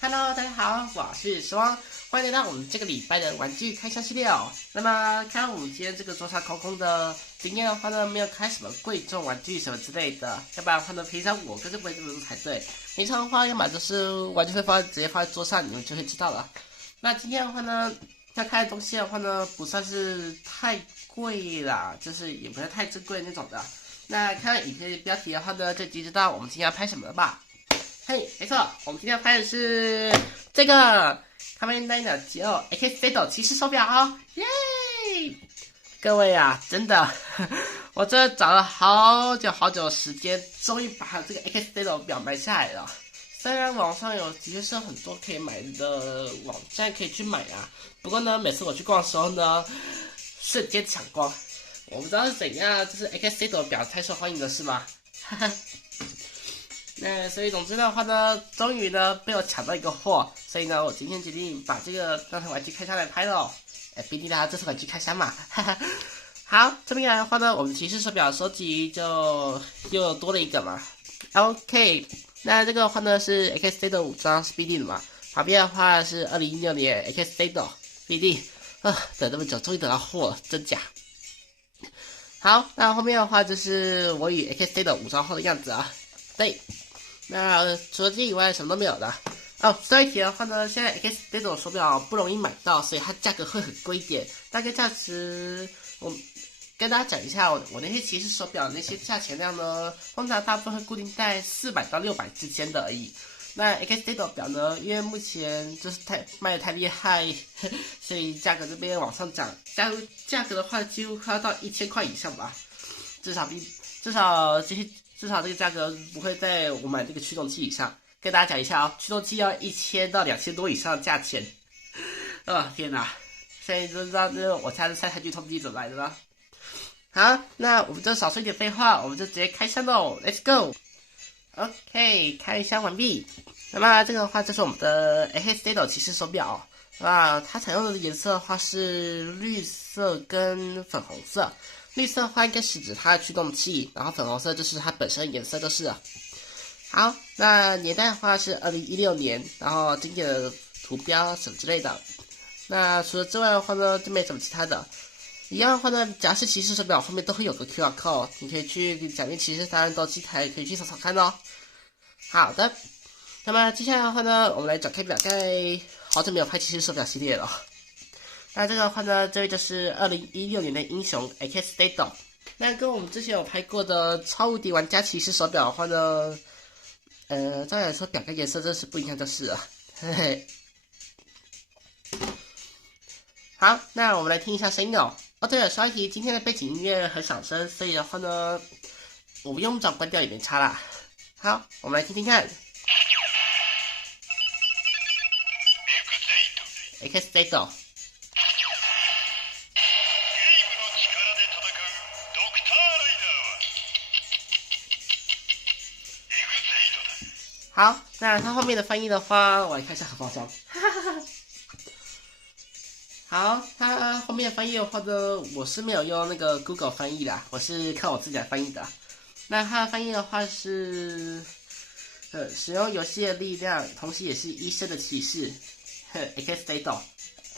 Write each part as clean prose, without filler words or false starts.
Hello，大家好，我是时光，欢迎来到我们这个礼拜的玩具开箱系列哦。那么，看到我们今天这个桌上空空的，今天的话呢，没有开什么贵重玩具什么之类的，要不然的话呢，平常我跟着不会这么做才对。平常的话，要么就是玩具会直接放在桌上，你们就会知道了。那今天的话呢，要开的东西的话呢，不算是太贵啦，就是也不是太珍贵那种的。那看影片标题的话呢，就已经知道我们今天要拍什么了吧？嘿，没错，我们今天要拍的是这个 Kamen Rider GO X Zero 骑士手表哦，耶！各位啊，真的，我这找了好久时间，终于把这个 X Zero 表买下来了。虽然网上的确是有很多可以买的网站可以去买啊，不过呢，每次我去逛的时候呢，瞬间抢光。我不知道是怎样，就是 X Zero 表太受欢迎了是吗？哈哈。那所以总之的话呢，终于呢被我抢到一个货，所以呢我今天决定把这个当成玩具开箱来拍咯。毕竟大家这是玩具开箱嘛，哈哈。好，这边来的话呢，我们骑士手表收集就又多了一个嘛。OK， 那这个的话呢是 X Zero 5装 Speedy 的嘛，旁边的话是2016年 X Zero Speedy， 等这么久，终于等到货了，真假？好，那后面的话就是我与 X Zero 5装后的样子啊。对。那除了这以外，什么都没有的。哦，说一提的话呢，现在 X 这种手表不容易买到，所以它价格会很贵一点。大概价值，我跟大家讲一下，我那些骑士手表那些价钱量呢，通常大部分会固定在400到600之间的而已。那 X 这种表呢，因为目前就是卖得太厉害，所以价格这边往上涨，价格的话几乎快要到1000块以上吧，至少这个价格不会在我买这个驱动器以上。跟大家讲一下哦，驱动器要1000到2000多以上的价钱。天哪！现在就知道这我家的3台驱动器怎么来的了。好，那我们就少说一点废话，我们就直接开箱喽 ，Let's go。OK， 开箱完毕。那么这个的话，就是我们的 X Zero 骑士手表。它采用的颜色的话是绿色跟粉红色。绿色的话应该是指它的驱动器，然后粉红色就是它本身的颜色就是了。好，那年代的话是2016年，然后经典的图标什么之类的。那除了之外的话呢，就没什么其他的。一样的话呢，只要是骑士手表后面都会有个 QR code， 你可以去假面骑士3人斗机台可以去扫扫看哦。好的，那么接下来的话呢，我们来展开表盖。好久没有拍骑士手表系列了。那这个的话呢，这位就是2016年的英雄 X Zero。那跟我们之前有拍过的超无敌玩家骑士手表的话呢，照理来说表盖颜色真是不一样就是了，嘿嘿。好，那我们来听一下声音哦。对了，稍一提，今天的背景音乐很小声，所以的话呢，我们用不着关掉也没差啦。好，我们来听听看。X Zero。好，那它后面的翻译的话，我来看一下盒包装。好，它后面翻译的话呢，我是没有用那个 Google 翻译啦，我是看我自己来翻译的。那它的翻译的话是，使用游戏的力量，同时也是医生的骑士，X Zero。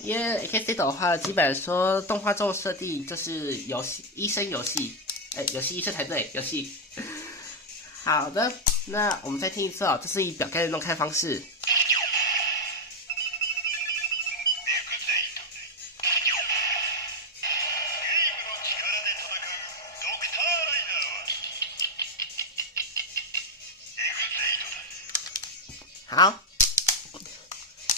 因为 X Zero 的话，基本来说动画中设定就是游戏医生游戏，游戏医生才对，游戏。好的。那我们再听一次哦，这是以表盖的弄开方式。好，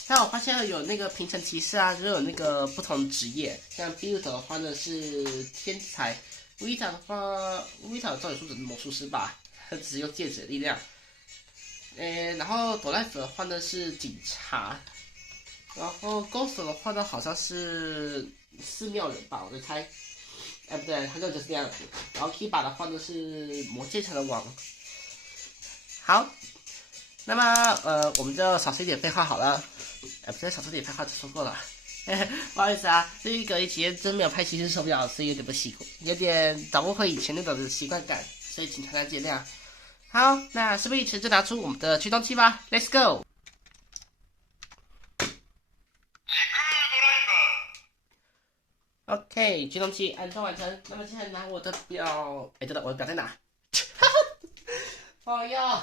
那我发现有那个平成骑士啊，就有那个不同职业，像 Build 的话呢是天才 ，Vita 的话 ，Vita 照理说只是魔术师吧。只用戒指的力量，然后朵莱弗的话呢是警察，然后 Ghost 的话呢好像是寺庙人吧，我在猜，不对，他就是这样子。然后 Kiba 的话呢是魔戒城的王。好，那么我们就少说一点废话好了，不对，少说点废话就说过了。不好意思啊，这一隔一节真没有拍骑士手表，所以有点不习惯，有点找不回以前那种习惯感，所以请大家见谅。好，那事不宜迟，就拿出我们的驱动器吧 ，Let's go。OK，驱动器安装完成。那么接下来拿我的表，哎，等等，我的表在哪？哦哟，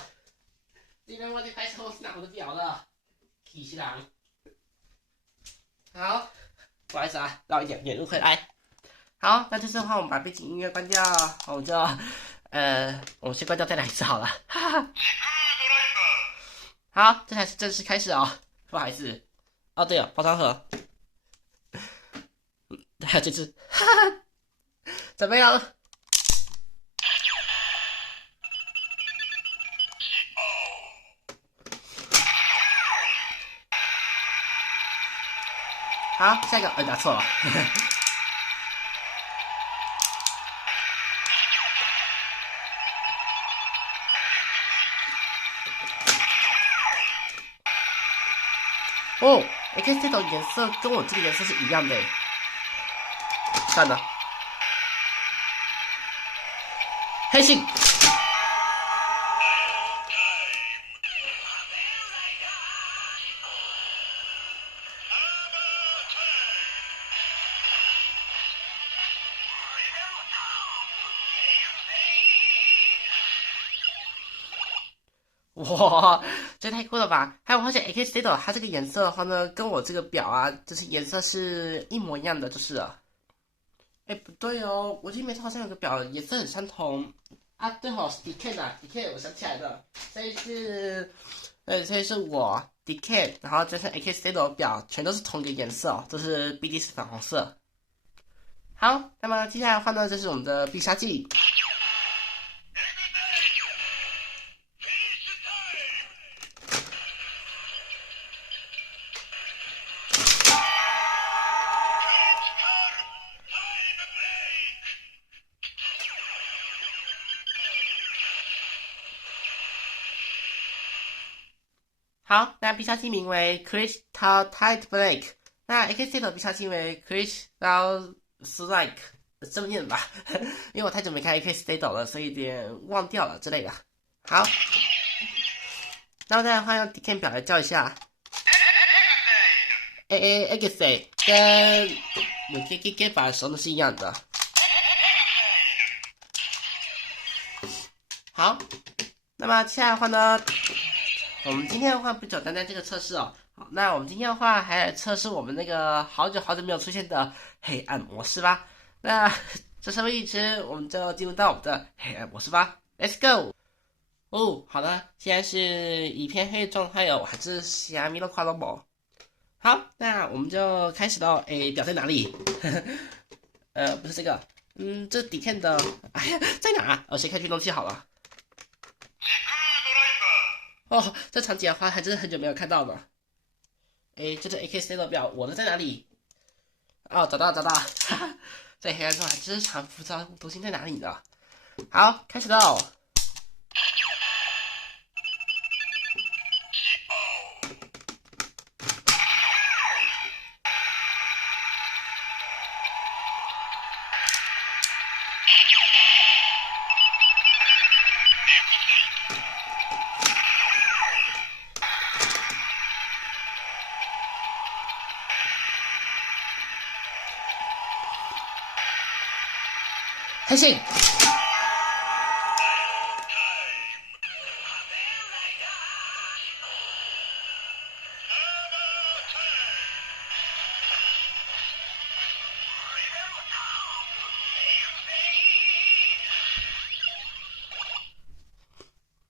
这边忘记拍摄我拿我的表了，气死人！好，不好意思啊，绕一点远路回来。好，那这次的话，我们把背景音乐关掉，我们就我们先关掉再来一次好了。哈哈。好，这才是正式开始哦。不好意思，哦对了，包装盒，还有这只，哈哈，怎么样？好，下一个，打错了。哦，你看这种颜色跟我这个颜色是一样的。算了，黑信。哇，这太酷了吧！还有，而且 AK Stado 它这个颜色的话呢，跟我这个表啊，就是颜色是一模一样的，就是了。哎，不对哦，我记得没错，好像有个表颜色很相同啊。对哦，是 DK 啊，DK，我想起来了，这是我 DK，然后这是 AK Stado 的表，全都是同一个颜色哦，这是 BD 是粉红色。好，那么接下来的话呢，这是我们的必杀技。好，那必杀技名为 Crystal Tide Break，那 AKC 的必杀技为 Crystal Strike，这么念吧，因为我太久没开 AK Stado 了，所以有点忘掉了之类的。好，那我再来换用 DK 表来叫一下 AKC，跟有 KK 法的时候呢是一样的。好，那么接下来的话呢？我们今天的话不简单单这个测试哦，好，那我们今天的话还来测试我们那个好久好久没有出现的黑暗模式吧。那这事不宜迟，我们就进入到我们的黑暗模式吧。Let's go！哦，好的，现在是以偏黑的状态哦，我还是虾米都夸到宝。好，那我们就开始喽。诶，表在哪里？不是这个，这底片的，哎呀，在哪啊？先开驱动器好了。哦，这场景的话还真是很久没有看到了。诶，这是 AK4 的表，我的在哪里？哦，找到，哈哈，在黑暗中还真是常不知道东西在哪里呢。好，开始喽。黑信。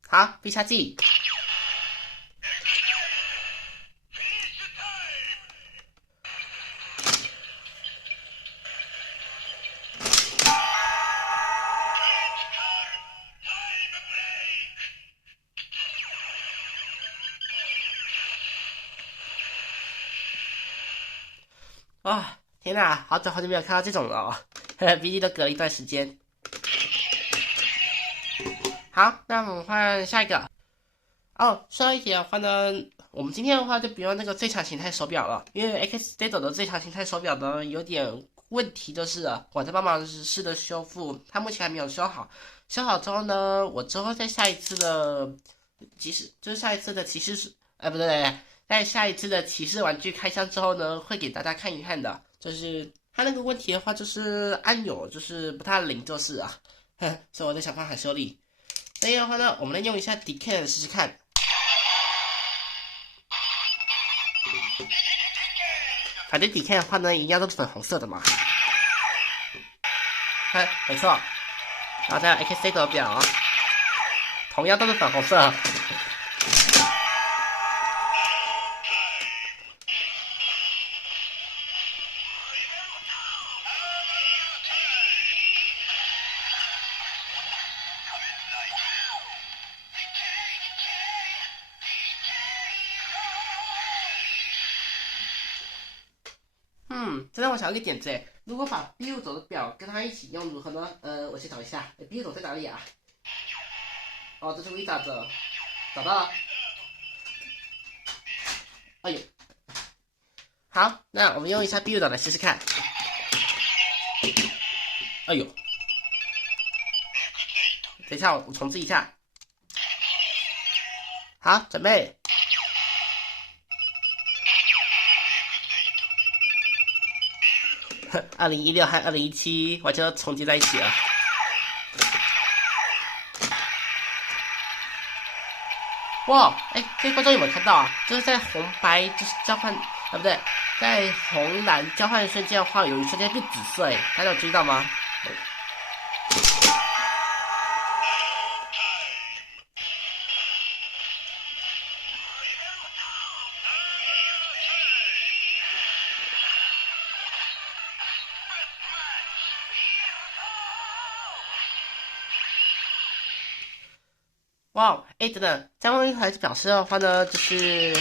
好，必杀技。哦，天哪，好久好久没有看到这种了哦，毕竟都隔了一段时间。好，那我们换下一个。哦，说到一点的话呢，我们今天的话就不用那个最强形态手表了，因为 X Stado 的最强形态手表呢有点问题，就是了我在帮忙试的修复，它目前还没有修好。修好之后呢，我之后在下一次的下一次的骑士，不对，在下一次的骑士玩具开箱之后呢，会给大家看一看的。就是它那个问题的话，就是按钮就是不太灵，就是啊，所以我在想办法修理。所以的话呢，我们来用一下 Decay 试试看。反正 Decay 的话呢，一样都是粉红色的嘛。没错。然后再 XC 的表，同样都是粉红色。这让我想到一个点子诶，如果把 B5 走的表跟它一起用如何呢？我先找一下，B5 走在哪里啊？哦，这是 Visa 的，找到了。哎呦，好，那我们用一下 B5 走来试试看。哎呦，等一下，我重置一下。好，准备。2016和2017完全都重叠在一起了。哇，各位观众有没有看到啊？就是在红白就是交换不对，在红蓝交换瞬间的话，有一瞬间变紫色大家有注意到吗？哇，等等，这样还表示的话呢，就是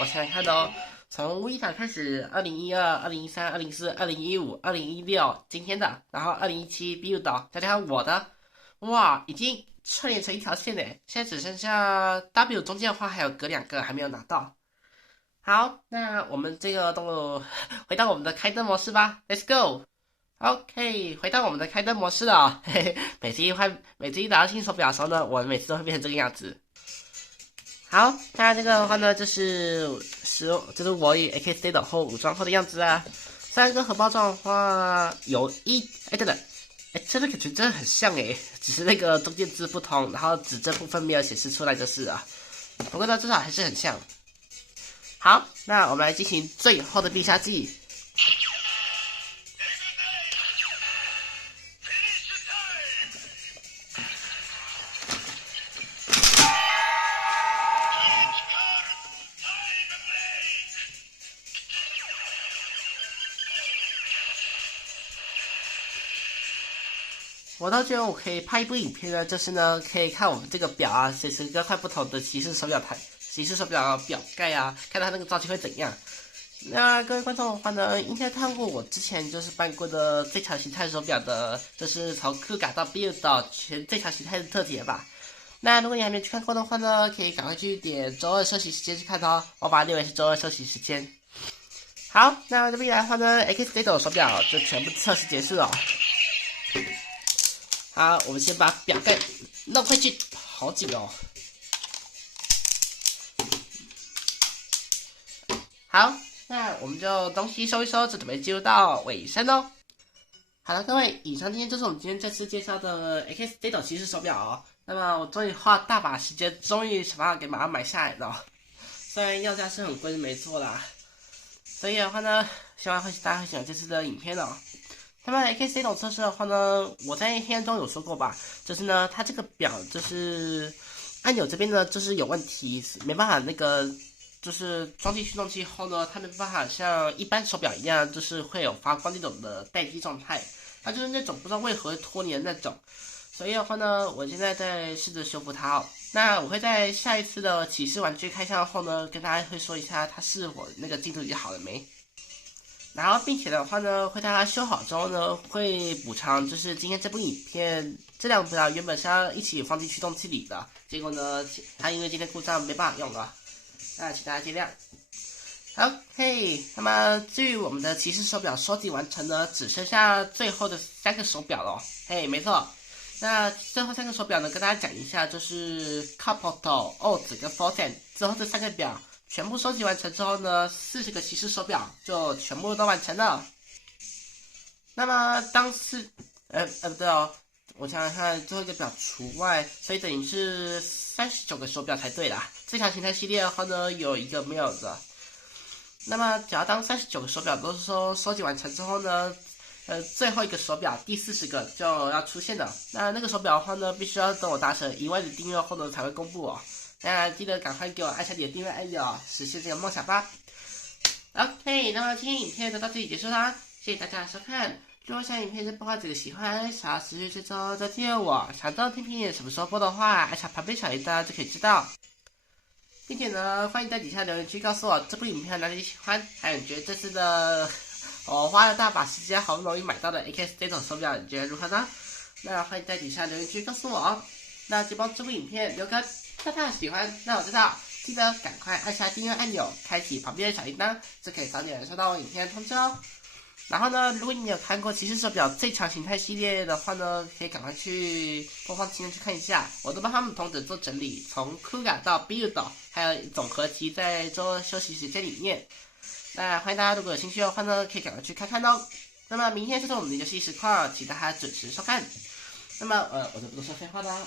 我想想看哦，从Visa开始，2012、2013、2014、2015、2016，今天的，然后2017 Build 的，再加上我的，哇，已经串联成一条线嘞。现在只剩下 W 中间的话还有隔2个还没有拿到。好，那我们这个动作回到我们的开灯模式吧，Let's go。OK，回到我们的开灯模式了。嘿嘿，每次一打到新手表的时候呢，我每次都会变成这个样子。好，那这个的话呢，就是我与 AKC 的后武装后的样子啊。3个盒包装的话，有等等，真的感觉真的很像只是那个中间字不同，然后指针部分没有显示出来就是啊。不过呢，至少还是很像。好，那我们来进行最后的必杀技。我倒觉得我可以拍一部影片呢，就是呢，可以看我们这个表啊，随时更换不同的骑士手表表盖啊，看它那个造型会怎样。那各位观众的话呢，应该看过我之前就是办过的最强形态手表的，就是从酷改到 Build 到全最强形态的特辑吧。那如果你还没去看过的话呢，可以赶快去点周2休息时间去看哦，我把它列为是周2休息时间。好，那这边来的话呢 ，X Date 手表就全部测试结束了。好，我们先把表盖弄回去，好紧哦。好，那我们就东西收一收，就准备进入到尾声喽。好了，各位，以上今天就是我们今天这次介绍的 X Date 骑士手表哦。那么我终于花大把时间，终于想办法给把它买下来了。虽然要价是很贵，没错啦。所以的话呢，希望大家会喜欢这次的影片哦。那么 AKC 这种测试的话呢，我在黑暗中有说过吧，就是呢，它这个表就是按钮这边呢就是有问题，没办法那个就是装进驱动器后呢，它没办法像一般手表一样，就是会有发光那种的待机状态，它就是那种不知道为何会拖泥的那种。所以的话呢，我现在在试着修复它哦。那我会在下一次的骑士玩具开箱后呢，跟大家会说一下它是否那个进度已经好了没。然后，并且的话呢，会在它修好之后呢，会补偿，就是今天这部影片这辆表原本是要一起放进驱动器里的，结果呢，它因为今天故障没办法用了，那请大家见谅。OK， 那么至于我们的骑士手表收集完成呢，只剩下最后的3个手表了。没错，那最后3个手表呢，跟大家讲一下，就是 Capoto、Oz 跟 Forsen 之后这3个表。全部收集完成之后呢，40个骑士手表就全部都完成了。那么当是不对哦，我想想看，最后一个表除外，所以等于是39个手表才对啦。这条形态系列的话呢，有一个没有的。那么只要当39个手表都是说收集完成之后呢，最后一个手表第40个就要出现了。那个手表的话呢，必须要等我达成1万的订阅后呢才会公布哦。那记得赶快给我按下你的订阅按钮，实现这个梦想吧。OK，那么今天影片就到这里结束啦，谢谢大家的收看。如果想影片是播放者喜欢，想要持续追踪就订阅我。想知道听片什么时候播的话，按下旁边小铃铛就可以知道。并且呢，欢迎在底下留言区告诉我这部影片哪里喜欢，还有你觉得这次的我花了大把时间好不容易买到的 AKS 这种手表，你觉得如何呢？那欢迎在底下留言区告诉我哦。那就帮这部影片留个大大的喜欢，让我知道。记得赶快按下订阅按钮，开启旁边的小铃铛，就可以早点收到我影片的通知哦。然后呢，如果你有看过骑士手表最强形态系列的话呢，可以赶快去播放清单去看一下，我都帮他们同整做整理，从 Kuga 到 Build， 还有总合集在做休息时间里面。那欢迎大家如果有兴趣的话呢，可以赶快去看看哦。那么明天就是我们的游戏实况，请大家准时收看。那么我就不多说废话啦。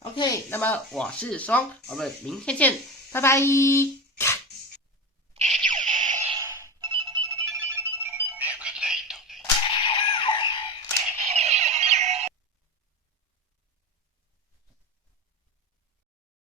OK，那么我是双，我们明天见，拜拜。